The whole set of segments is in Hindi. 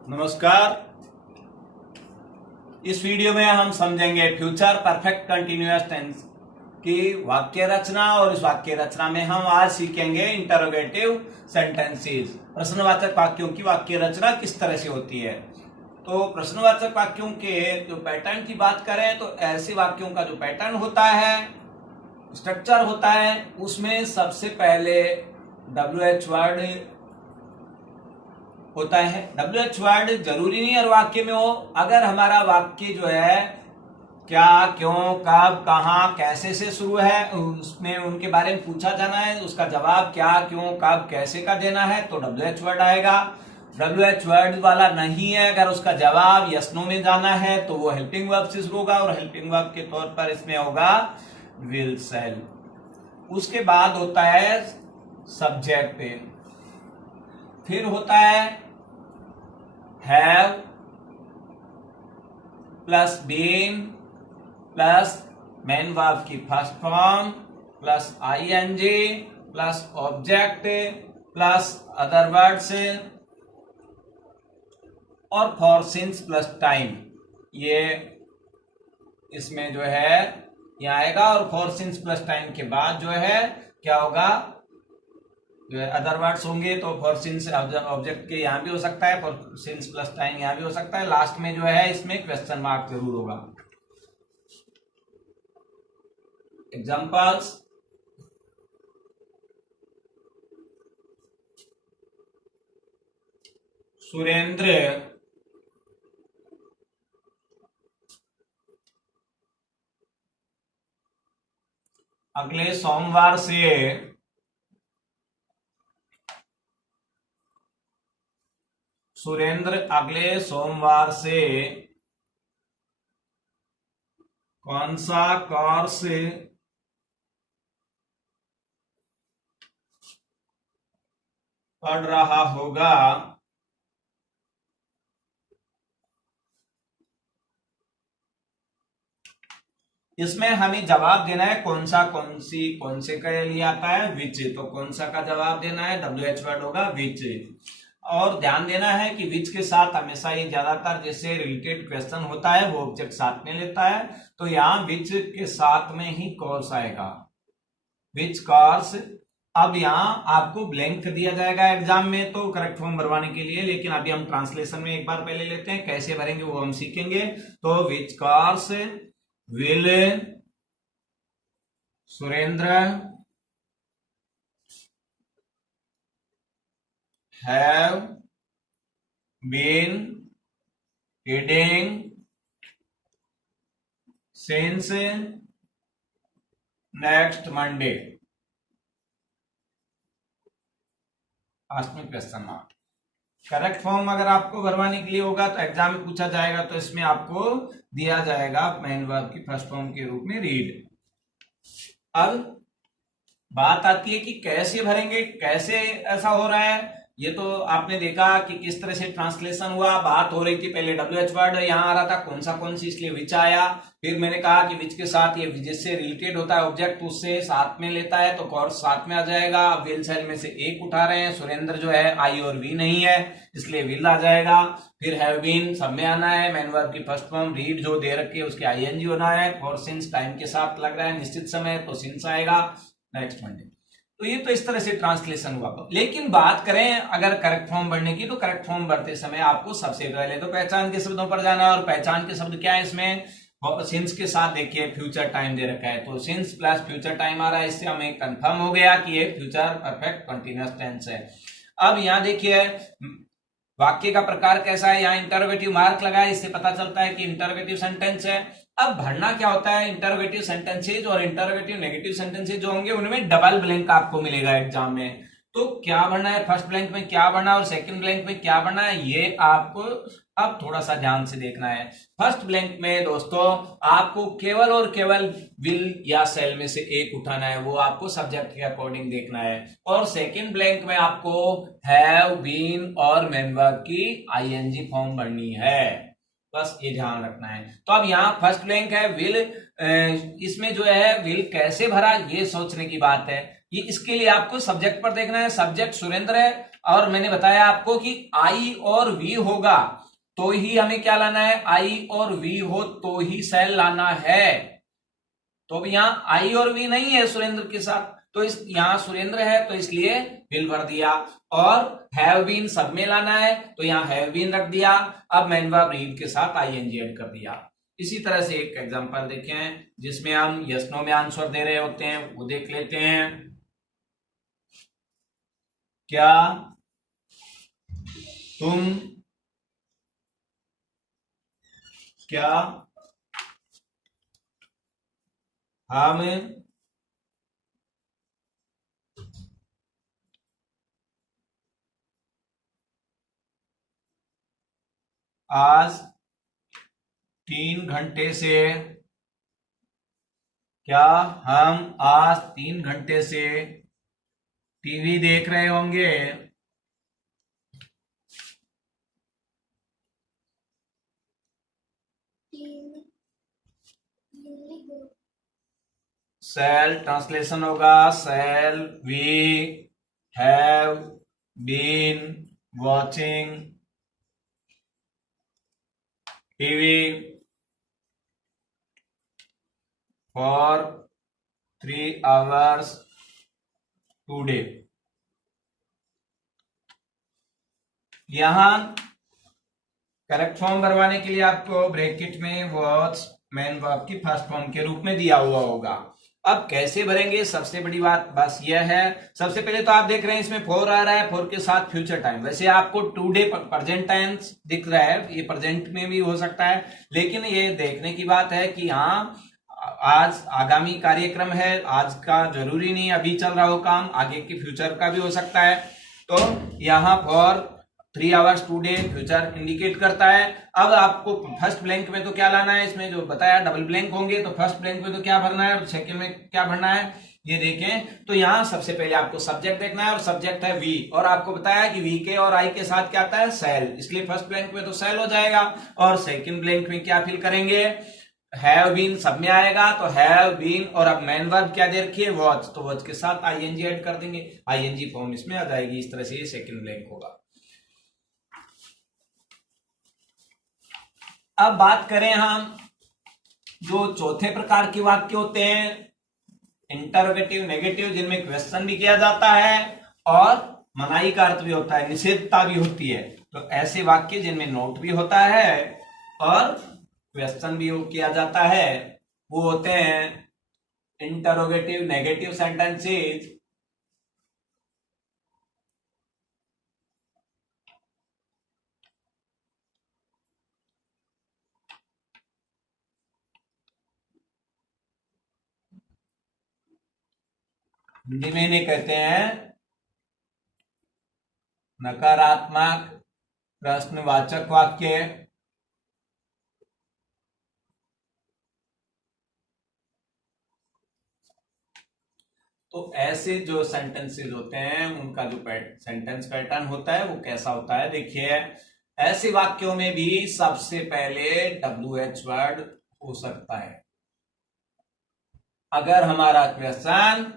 नमस्कार। इस वीडियो में हम समझेंगे फ्यूचर परफेक्ट कंटिन्यूअस टेंस की वाक्य रचना और इस वाक्य रचना में हम आज सीखेंगे इंटरोगेटिव सेंटेंसेस, प्रश्नवाचक वाक्यों की वाक्य रचना किस तरह से होती है। तो प्रश्नवाचक वाक्यों के जो पैटर्न की बात करें तो ऐसे वाक्यों का जो पैटर्न होता है, स्ट्रक्चर होता है, उसमें सबसे पहले WH वर्ड होता है। WH वर्ड जरूरी नहीं हर वाक्य में हो। अगर हमारा वाक्य जो है क्या, क्यों, कब, कहां, कैसे से शुरू है, उसमें उनके बारे में पूछा जाना है, उसका जवाब क्या, क्यों, कब, कैसे का देना है तो WH वर्ड आएगा। WH वर्ड वाला नहीं है, अगर उसका जवाब यस नो में जाना है तो वो हेल्पिंग वर्ब से शुरू होगा और हेल्पिंग वर्ब के तौर पर इसमें होगा विल, शैल। उसके बाद होता है सब्जेक्ट, फिर होता है have plus been plus main verb की first form plus ING plus object plus other words और फॉर सिंस प्लस टाइम। ये इसमें जो है ये आएगा और फॉर सिंस प्लस टाइम के बाद जो है क्या होगा, अदर वर्ड्स होंगे। तो फॉर सिंस ऑब्जेक्ट के यहां भी हो सकता है, फॉर सिंस प्लस टाइम यहां भी हो सकता है। लास्ट में जो है इसमें क्वेश्चन मार्क जरूर होगा। एग्जांपल्स, सुरेंद्र अगले सोमवार से कौन सा कोर्स पढ़ रहा होगा। इसमें हमें जवाब देना है कौन सा, कौन से का लिए आता है विच, तो कौन सा का जवाब देना है WH वर्ड होगा विच। और ध्यान देना है कि विच के साथ हमेशा ये ज्यादातर जैसे रिलेटेड क्वेश्चन होता है वो ऑब्जेक्ट साथ में लेता है, तो यहाँ विच के साथ में ही कोर्स आएगा, विच कोर्स। अब यहाँ आपको ब्लैंक दिया जाएगा एग्जाम में तो करेक्ट फॉर्म भरवाने के लिए, लेकिन अभी हम ट्रांसलेशन में एक बार पहले लेते हैं, कैसे भरेंगे वो हम सीखेंगे। तो which course will Surendra have been reading since next Monday। Last में क्वेश्चन मार्क। करेक्ट फॉर्म अगर आपको भरवाने के लिए होगा तो एग्जाम में पूछा जाएगा, तो इसमें आपको दिया जाएगा मेन वर्ब की फर्स्ट फॉर्म के रूप में रीड। अब बात आती है कि कैसे भरेंगे, कैसे ऐसा हो रहा है। ये तो आपने देखा कि किस तरह से ट्रांसलेशन हुआ। बात हो रही थी पहले WH वर्ड यहाँ आ रहा था कौन सी, इसलिए विच आया। फिर मैंने कहा कि विच के साथ ये जिससे रिलेटेड होता है ऑब्जेक्ट उससे साथ में लेता है तो कोर्स साथ में आ जाएगा। विल सेल में से एक उठा रहे हैं, सुरेंद्र जो है I और V नहीं है इसलिए विल आ जाएगा। फिर हैव बीन सब में आना है, मेन वर्ब की फर्स्ट फॉर्म, रीड जो दे रखी है उसके ING होना है, फॉर सिंस टाइम के साथ लग रहा है निश्चित समय तो सिंस आएगा नेक्स्ट मंडे। तो ये तो इस तरह से ट्रांसलेशन हुआ। लेकिन बात करें अगर करेक्ट फॉर्म भरने की, तो करेक्ट फॉर्म भरते समय आपको सबसे पहले तो पहचान के शब्दों पर जाना है। और पहचान के शब्द क्या है इसमें, सिंस के साथ देखिए फ्यूचर टाइम दे रखा है तो सिंस प्लस फ्यूचर टाइम आ रहा है, इससे हमें कंफर्म हो गया कि ये फ्यूचर परफेक्ट कंटिन्यूअस टेंस है। अब यहाँ देखिए वाक्य का प्रकार कैसा है, यहाँ इंटरोगेटिव मार्क लगा है, इससे पता चलता है कि इंटरोगेटिव सेंटेंस है। अब भरना क्या होता है, इंटरोगेटिव सेंटेंसेज और इंटरोगेटिव नेगेटिव सेंटेंसेज जो होंगे उनमें डबल ब्लैंक आपको मिलेगा एग्जाम में। तो क्या भरना है, फर्स्ट ब्लैंक में क्या भरना है और सेकंड ब्लैंक में क्या भरना है, ये आपको अब थोड़ा सा ध्यान से देखना है। फर्स्ट ब्लैंक में दोस्तों आपको केवल और केवल विल या सेल में से एक उठाना है, वो आपको सब्जेक्ट के अकॉर्डिंग देखना है। और सेकंड ब्लैंक में आपको हैव, बीन और मेन वर्ब की ING फॉर्म भरनी है, बस ये ध्यान रखना है। तो अब यहाँ फर्स्ट ब्लैंक है विल, इसमें जो है विल कैसे भरा ये सोचने की बात है। ये इसके लिए आपको सब्जेक्ट पर देखना है। सब्जेक्ट सुरेंद्र है और मैंने बताया आपको कि आई और वी होगा तो ही हमें क्या लाना है, आई और वी हो तो ही सेल लाना है। तो अब यहाँ आई और वी नहीं है सुरेंद्र के साथ, तो इस यहाँ सुरेंद्र है तो इसलिए विल भर दिया, और हैव बीन सब में लाना है तो यहाँ हैव बीन रख दिया। अब मेन वर्ब रीड के साथ आईएनजी ऐड कर दिया। इसी तरह से एक एग्जांपल देखें जिसमें हम यस नो में आंसर दे रहे होते हैं, वो देख लेते हैं। क्या तुम क्या हम आज 3 घंटे से, क्या हम आज 3 घंटे से टीवी देख रहे होंगे। सेल ट्रांसलेशन होगा, shall we have been watching TV for 3 hours today. यहां करेक्ट फॉर्म भरवाने के लिए आपको ब्रैकेट में वॉच मेन वर्ब की फर्स्ट फॉर्म के रूप में दिया हुआ होगा। अब कैसे भरेंगे, सबसे बड़ी बात बस यह है, सबसे पहले तो आप देख रहे हैं इसमें 4 आ रहा है, 4 के साथ फ्यूचर टाइम। वैसे आपको टुडे प्रेजेंट टाइम्स दिख रहा है, ये प्रेजेंट में भी हो सकता है, लेकिन ये देखने की बात है कि हाँ आज आगामी कार्यक्रम है, आज का जरूरी नहीं अभी चल रहा हो काम, आगे के फ्यूचर का भी हो सकता है। तो यहाँ for 3 hours today future indicate करता है। अब आपको फर्स्ट ब्लैंक में तो क्या लाना है, इसमें जो बताया डबल ब्लैंक होंगे, तो फर्स्ट ब्लैंक में तो क्या भरना है और सेकंड में क्या भरना है ये देखें। तो यहाँ सबसे पहले आपको सब्जेक्ट देखना है और सब्जेक्ट है वी, और आपको बताया कि वी के और आई के साथ क्या आता है, सेल, इसलिए फर्स्ट ब्लैंक में तो सेल हो जाएगा। और सेकंड ब्लैंक में क्या फिल करेंगे, हैव बीन सब में आएगा तो हैव बीन, और अब मेन वर्ब क्या दे रखिए, वॉच, तो वॉच के साथ आईएनजी ऐड कर देंगे, आईएनजी फॉर्म इसमें आ जाएगी। इस तरह से ये सेकंड ब्लैंक होगा। अब बात करें हम जो चौथे प्रकार के वाक्य होते हैं, इंटरोगेटिव नेगेटिव, जिनमें क्वेश्चन भी किया जाता है और मनाही का अर्थ भी होता है, निषेधता भी होती है। तो ऐसे वाक्य जिनमें नोट भी होता है और क्वेश्चन भी किया जाता है वो होते हैं इंटरोगेटिव नेगेटिव सेंटेंसेस। हिंदी में इन्हें कहते हैं नकारात्मक प्रश्नवाचक वाक्य। तो ऐसे जो सेंटेंसेस होते हैं उनका जो सेंटेंस पैटर्न होता है वो कैसा होता है, देखिए ऐसे वाक्यों में भी सबसे पहले WH वर्ड हो सकता है। अगर हमारा क्वेश्चन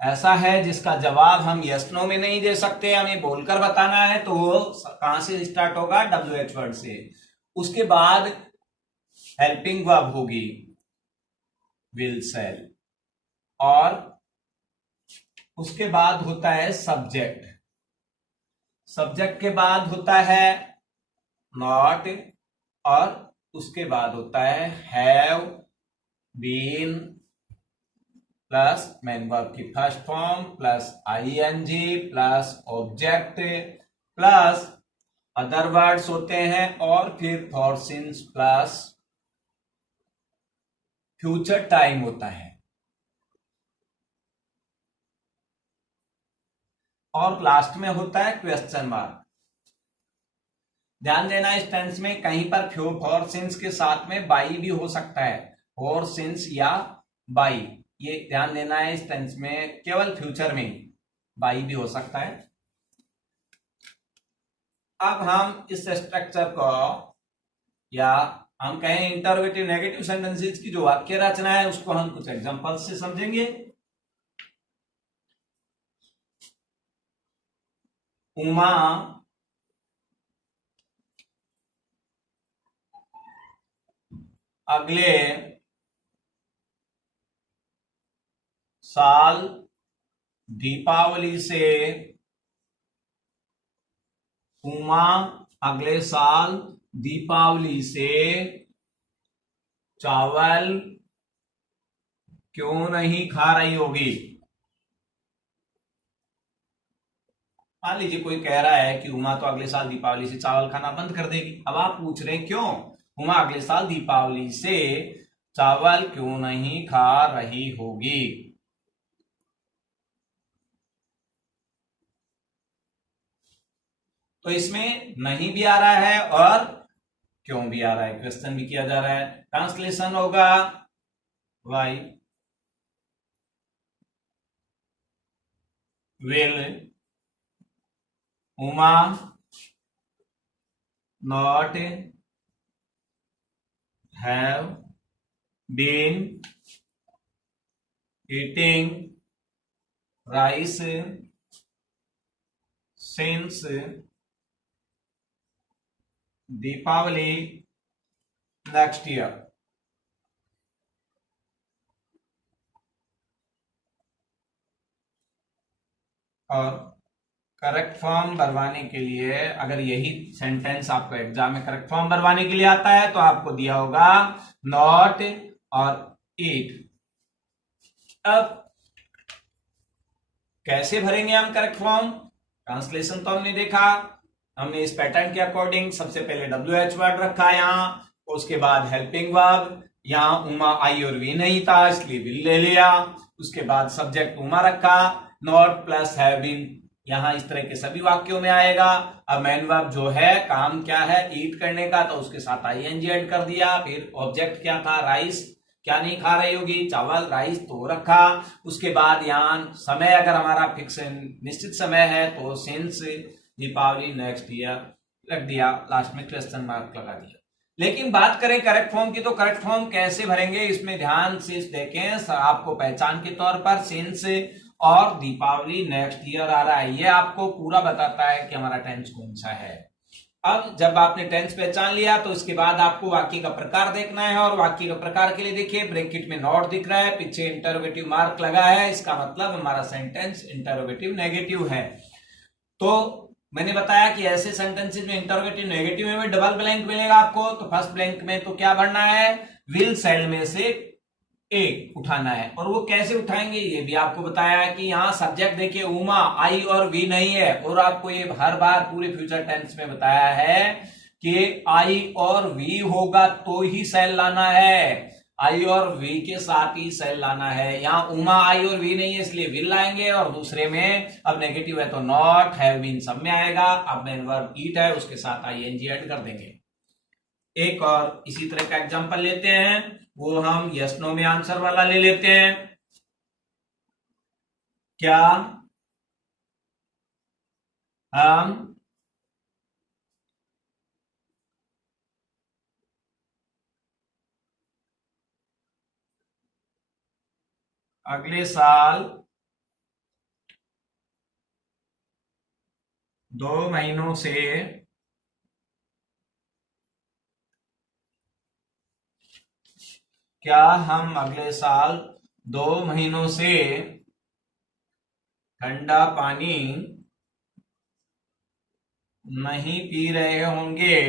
ऐसा है जिसका जवाब हम यस नो में नहीं दे सकते, हमें बोलकर बताना है, तो वो कहां से स्टार्ट होगा, WH वर्ड से। उसके बाद हेल्पिंग वर्ब होगी विल सेल, और उसके बाद होता है सब्जेक्ट, सब्जेक्ट के बाद होता है नॉट, और उसके बाद होता है have been plus main verb की first form plus ING plus object plus other words होते हैं, और फिर for since plus future time होता है, और लास्ट में होता है क्वेश्चन मार्क। ध्यान देना इस टेंस में कहीं पर फॉर सिंस के साथ में बाई भी हो सकता है, फॉर सिंस या बाई, ये ध्यान देना है इस टेंस में, केवल फ्यूचर में बाई भी हो सकता है। अब हम इस स्ट्रक्चर को, या हम कहें इंटरोगेटिव नेगेटिव सेंटेंसेस की जो वाक्य रचना है उसको हम कुछ एग्जांपल्स से समझेंगे। उमा अगले साल दीपावली से उमा अगले साल दीपावली से चावल क्यों नहीं खा रही होगी। मान लीजिए कोई कह रहा है कि उमा तो अगले साल दीपावली से चावल खाना बंद कर देगी। अब आप पूछ रहे हैं क्यों, उमा अगले साल दीपावली से चावल क्यों नहीं खा रही होगी। तो इसमें नहीं भी आ रहा है और क्यों भी आ रहा है, क्वेश्चन भी किया जा रहा है। ट्रांसलेशन होगा why will Uma not have been eating rice since Deepawali next year. और करेक्ट फॉर्म भरवाने के लिए, अगर यही सेंटेंस आपको एग्जाम में करेक्ट फॉर्म भरवाने के लिए आता है तो आपको दिया होगा नॉट और ईट। अब कैसे भरेंगे हम करेक्ट फॉर्म, ट्रांसलेशन तो हमने देखा, हमने इस पैटर्न के अकॉर्डिंग सबसे पहले WH वर्ड रखा यहां, उसके बाद हेल्पिंग वर्ब, यहां उमा आई और वी नहीं था इसलिए विल ले लिया, उसके बाद सब्जेक्ट उमा रखा, नॉट प्लस हैव बीन यहां इस तरह के सभी वाक्यों में आएगा। अब मेन वर्ब जो है काम क्या है ईट करने का, तो उसके साथ ING ऐड कर दिया। फिर ऑब्जेक्ट क्या था राइस, क्या नहीं खा रही होगी, चावल राइस तो रखा। उसके बाद यहाँ समय अगर हमारा फिक्स निश्चित समय है तो सिंस दीपावली नेक्स्ट ईयर रख दिया, लास्ट में क्वेश्चन मार्क लगा दिया। लेकिन बात करें करेक्ट फॉर्म की, तो करेक्ट फॉर्म कैसे भरेंगे इसमें ध्यान से देखें। आपको पहचान के तौर पर सिंस और दीपावली नेक्स्ट ईयर आ रहा है, ये आपको पूरा बताता है कि हमारा टेंस कौन सा है। अब जब आपने टेंस पहचान लिया तो इसके बाद आपको वाक्य का प्रकार देखना है, और वाक्य का प्रकार के लिए देखिए ब्रैकेट में नॉट दिख रहा है, पीछे इंटरोगेटिव मार्क लगा है, इसका मतलब हमारा सेंटेंस इंटरोगेटिव नेगेटिव है। तो मैंने बताया कि ऐसे सेंटेंसेस में इंटरोगेटिव नेगेटिव में डबल ब्लैंक मिलेगा आपको। तो फर्स्ट ब्लैंक में तो क्या भरना है, विल सेल में से एक उठाना है, और वो कैसे उठाएंगे ये भी आपको बताया है कि यहाँ सब्जेक्ट देखिए उमा आई और वी नहीं है, और आपको ये हर बार पूरे फ्यूचर टेंस में बताया है कि आई और वी होगा तो ही सेल लाना है, आई और वी के साथ ही सेल लाना है। यहाँ उमा आई और वी नहीं है इसलिए विल लाएंगे, और दूसरे में अब नेगेटिव है तो नॉट हैव बीन सब में आएगा। अब मेन वर्ब ईट है उसके साथ ING ऐड कर देंगे। एक और इसी तरह का एग्जांपल लेते हैं, वो हम यस नो में आंसर वाला ले लेते हैं। क्या हम अगले साल 2 महीनों से क्या हम अगले साल 2 महीनों से ठंडा पानी नहीं पी रहे होंगे।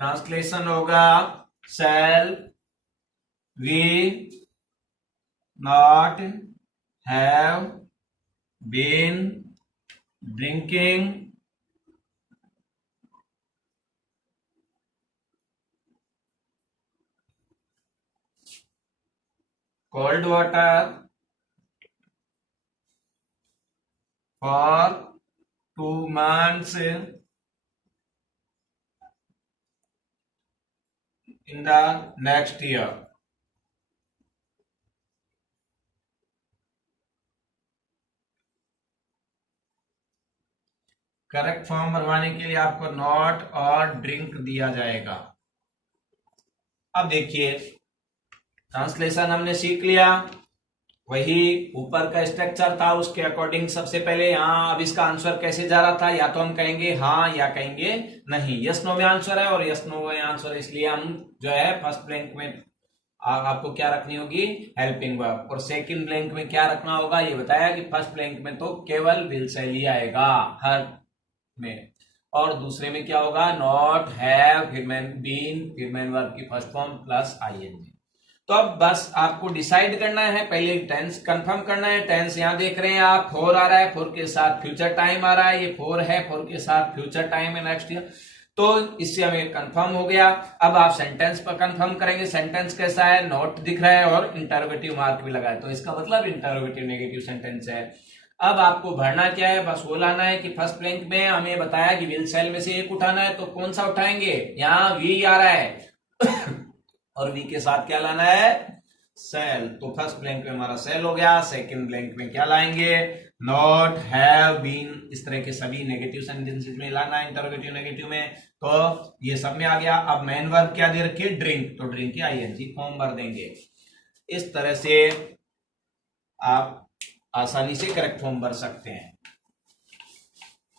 ट्रांसलेशन होगा shall we not have been drinking cold water for 2 months in the next year। Correct form भरवाने के लिए आपको नॉट और ड्रिंक दिया जाएगा। अब देखिए ट्रांसलेशन हमने सीख लिया, वही ऊपर का स्ट्रक्चर था उसके अकॉर्डिंग सबसे पहले यहाँ अब इसका आंसर कैसे जा रहा था, या तो हम कहेंगे हाँ या कहेंगे नहीं। यस नो में आंसर है और यस नो में आंसर, इसलिए हम जो है फर्स्ट ब्लैंक में आपको क्या रखनी होगी, हेल्पिंग वर्ब, और सेकंड ब्लैंक में क्या रखना होगा ये बताया कि फर्स्ट ब्लैंक में तो केवल विल से ही आएगा हर में, और दूसरे में क्या होगा, नॉट, हैव, फिर मैन, बीन, फिर मैन वर्ब की फर्स्ट फॉर्म प्लस आईएनजी। तो अब बस आपको डिसाइड करना है, पहले टेंस कंफर्म करना है। टेंस यहां देख रहे हैं आप, 4 आ रहा है, 4 के साथ फ्यूचर टाइम आ रहा है, ये 4 है, 4 के साथ फ्यूचर टाइम है नेक्स्ट ईयर, तो इससे हमें कंफर्म हो गया। अब आप सेंटेंस पर कंफर्म करेंगे, सेंटेंस कैसा है, नोट दिख रहा है और इंटरोगेटिव मार्क भी लगा है, तो इसका मतलब इंटरोगेटिव नेगेटिव सेंटेंस है। अब आपको भरना क्या है, बस वो लाना है कि फर्स्ट ब्लैंक में हमें बताया कि विल सेल में से एक उठाना है, तो कौन सा उठाएंगे, यहाँ वी आ रहा है और वी के साथ क्या लाना है, सेल, तो फर्स्ट ब्लैंक में हमारा सेल हो गया। सेकंड ब्लैंक में क्या लाएंगे, नॉट, हैव, बीन, इस तरह के सभी नेगेटिव सेंटेंसेस में लाना है, इंटरोगेटिव नेगेटिव में, तो ये सब में आ गया। अब मेन वर्ब क्या दे रखी है, ड्रिंक, तो ड्रिंक की आईएनजी फॉर्म भर देंगे। इस तरह से आप आसानी से करेक्ट फॉर्म भर सकते हैं।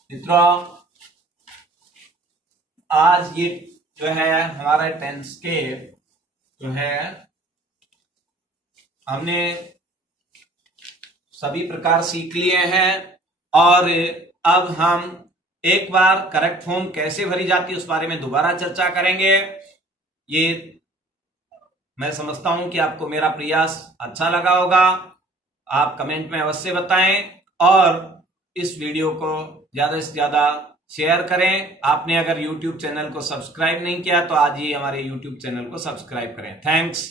मित्रों आज ये जो है हमारा टेंस के जो है हमने सभी प्रकार सीख लिए हैं, और अब हम एक बार करेक्ट फॉर्म कैसे भरी जाती है उस बारे में दोबारा चर्चा करेंगे। ये मैं समझता हूं कि आपको मेरा प्रयास अच्छा लगा होगा, आप कमेंट में अवश्य बताएं और इस वीडियो को ज्यादा से ज्यादा शेयर करें। आपने अगर YouTube चैनल को सब्सक्राइब नहीं किया तो आज ही हमारे YouTube चैनल को सब्सक्राइब करें। थैंक्स।